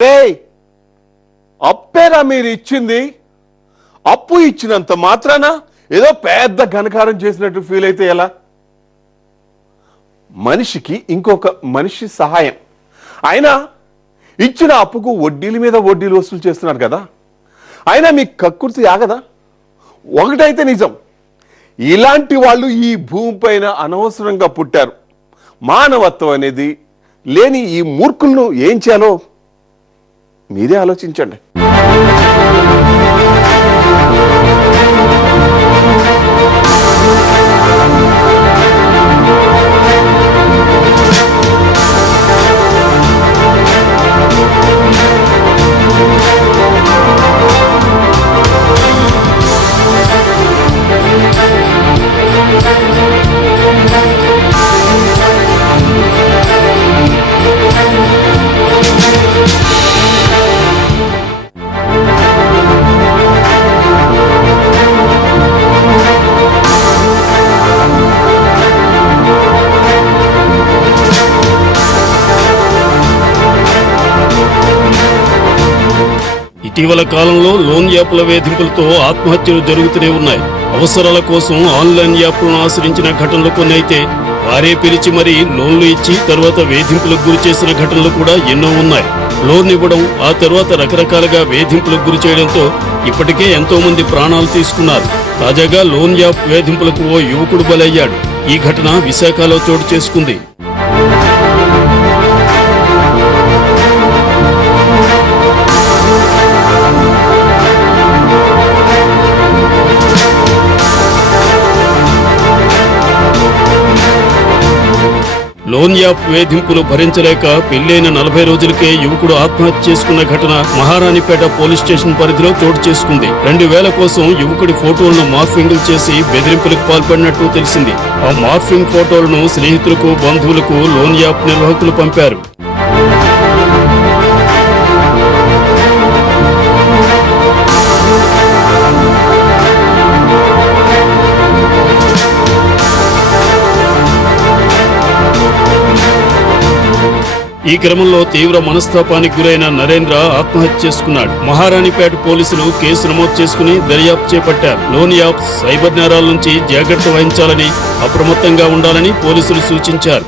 ఏయ్, అప్పేరా మీరు ఇచ్చింది. అప్పు ఇచ్చినంత మాత్రాన ఏదో పెద్ద ఘనకారం చేసినట్టు ఫీల్ అయితే ఎలా? మనిషికి ఇంకొక మనిషి సహాయం. అయినా ఇచ్చిన అప్పుకు వడ్డీల మీద వడ్డీలు వసూలు చేస్తున్నారు కదా. అయినా మీకు కక్కుర్తి ఆగదా? ఒకటైతే నిజం, ఇలాంటి వాళ్ళు ఈ భూమిపైన అనవసరంగా పుట్టారు. మానవత్వం అనేది లేని ఈ మూర్ఖులను ఏం చేయాలో మీరే ఆలోచించండి. ఇటీవల కాలంలో లోన్ యాప్ల వేధింపులతో ఆత్మహత్యలు జరుగుతూనే ఉన్నాయి. అవసరాల కోసం ఆన్లైన్ యాప్లను ఆశ్రయించిన ఘటనలు కొన్ని అయితే, వారే పిలిచి మరీ లోన్లు ఇచ్చి తర్వాత వేధింపులకు గురి చేసిన ఘటనలు కూడా ఎన్నో ఉన్నాయి. లోన్ ఇవ్వడం, ఆ తర్వాత రకరకాలుగా వేధింపులకు గురి చేయడంతో ఇప్పటికే ఎంతో మంది ప్రాణాలు తీసుకున్నారు. తాజాగా లోన్ యాప్ వేధింపులకు ఓ యువకుడు బలయ్యాడు. ఈ ఘటన విశాఖలో చోటు చేసుకుంది. లోన్ యాప్ వేధింపులు భరించలేక పెళ్లైన 40 రోజులకే యువకుడు ఆత్మహత్య చేసుకున్న ఘటన మహారాణిపేట పోలీస్ స్టేషన్ పరిధిలో చోటు చేసుకుంది. 2000 కోసం యువకుడి ఫోటోలను మార్ఫింగ్ చేసి బెదిరింపులకు పాల్పడినట్టు తెలిసింది. ఆ మార్ఫింగ్ ఫోటోలను స్నేహితులకు, బంధువులకు లోన్ యాప్ నిర్వాహకులు పంపారు. ఈ క్రమంలో తీవ్ర మనస్తాపానికి గురైన నరేంద్ర ఆత్మహత్య చేసుకున్నాడు. మహారాణిపేట పోలీసులు కేసు నమోదు చేసుకుని దర్యాప్తు చేపట్టారు. లోన్ యాప్, సైబర్ నేరాల నుంచి జాగ్రత్త వహించాలని, అప్రమత్తంగా ఉండాలని పోలీసులు సూచించారు.